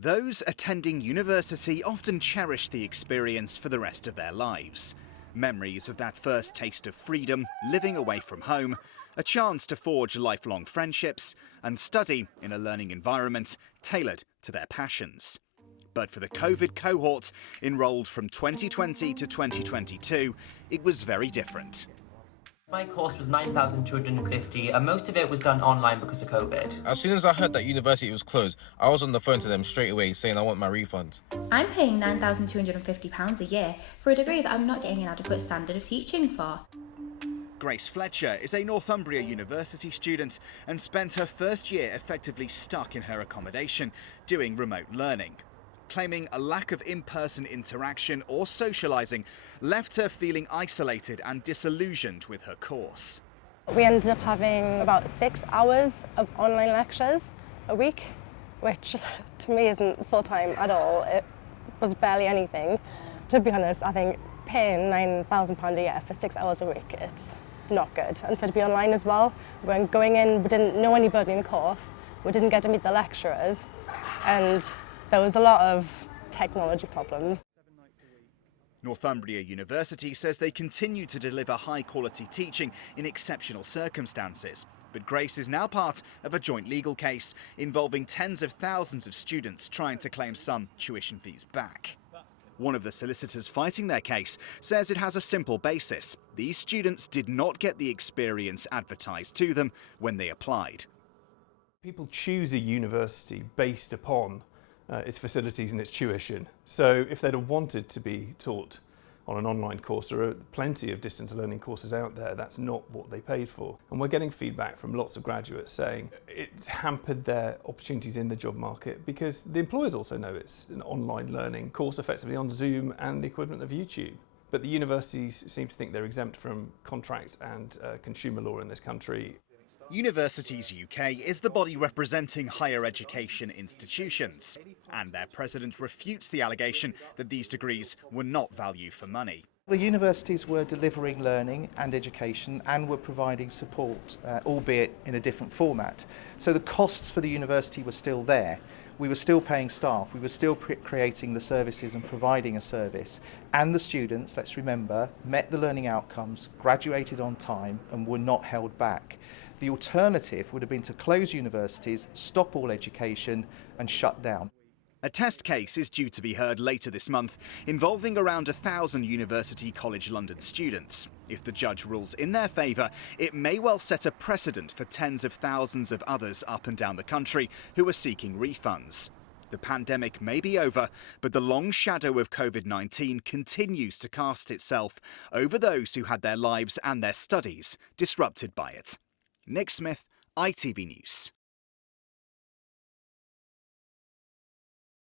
Those attending university often cherish the experience for the rest of their lives. Memories of that first taste of freedom, living away from home, a chance to forge lifelong friendships and study in a learning environment tailored to their passions. But for the COVID cohort enrolled from 2020 to 2022, it was very different. My course was 9,250 and most of it was done online because of COVID. As soon as I heard that university was closed, I was on the phone to them straight away saying I want my refund. I'm paying £9,250 a year for a degree that I'm not getting an adequate standard of teaching for. Grace Fletcher is a Northumbria University student and spent her first year effectively stuck in her accommodation doing remote learning. Claiming a lack of in-person interaction or socialising left her feeling isolated and disillusioned with her course. We ended up having about 6 hours of online lectures a week, which to me isn't full-time at all. It was barely anything. To be honest, I think paying £9,000 a year for 6 hours a week, it's not good. And for it to be online as well, when going in, we didn't know anybody in the course, we didn't get to meet the lecturers, and there was a lot of technology problems. Northumbria University says they continue to deliver high-quality teaching in exceptional circumstances. But Grace is now part of a joint legal case involving tens of thousands of students trying to claim some tuition fees back. One of the solicitors fighting their case says it has a simple basis. These students did not get the experience advertised to them when they applied. People choose a university based upon its facilities and its tuition. So if they'd have wanted to be taught on an online course, there are plenty of distance learning courses out there. That's not what they paid for. And we're getting feedback from lots of graduates saying it's hampered their opportunities in the job market because the employers also know it's an online learning course effectively on Zoom and the equivalent of YouTube. But the universities seem to think they're exempt from contract and consumer law in this country. Universities UK is the body representing higher education institutions, and their president refutes the allegation that these degrees were not value for money. The universities were delivering learning and education and were providing support, albeit in a different format. So the costs for the university were still there. We were still paying staff, we were still creating the services and providing a service. And the students, let's remember, met the learning outcomes, graduated on time and were not held back. The alternative would have been to close universities, stop all education and shut down. A test case is due to be heard later this month, involving around 1,000 University College London students. If the judge rules in their favour, it may well set a precedent for tens of thousands of others up and down the country who are seeking refunds. The pandemic may be over, but the long shadow of COVID-19 continues to cast itself over those who had their lives and their studies disrupted by it. Nick Smith, ITV News.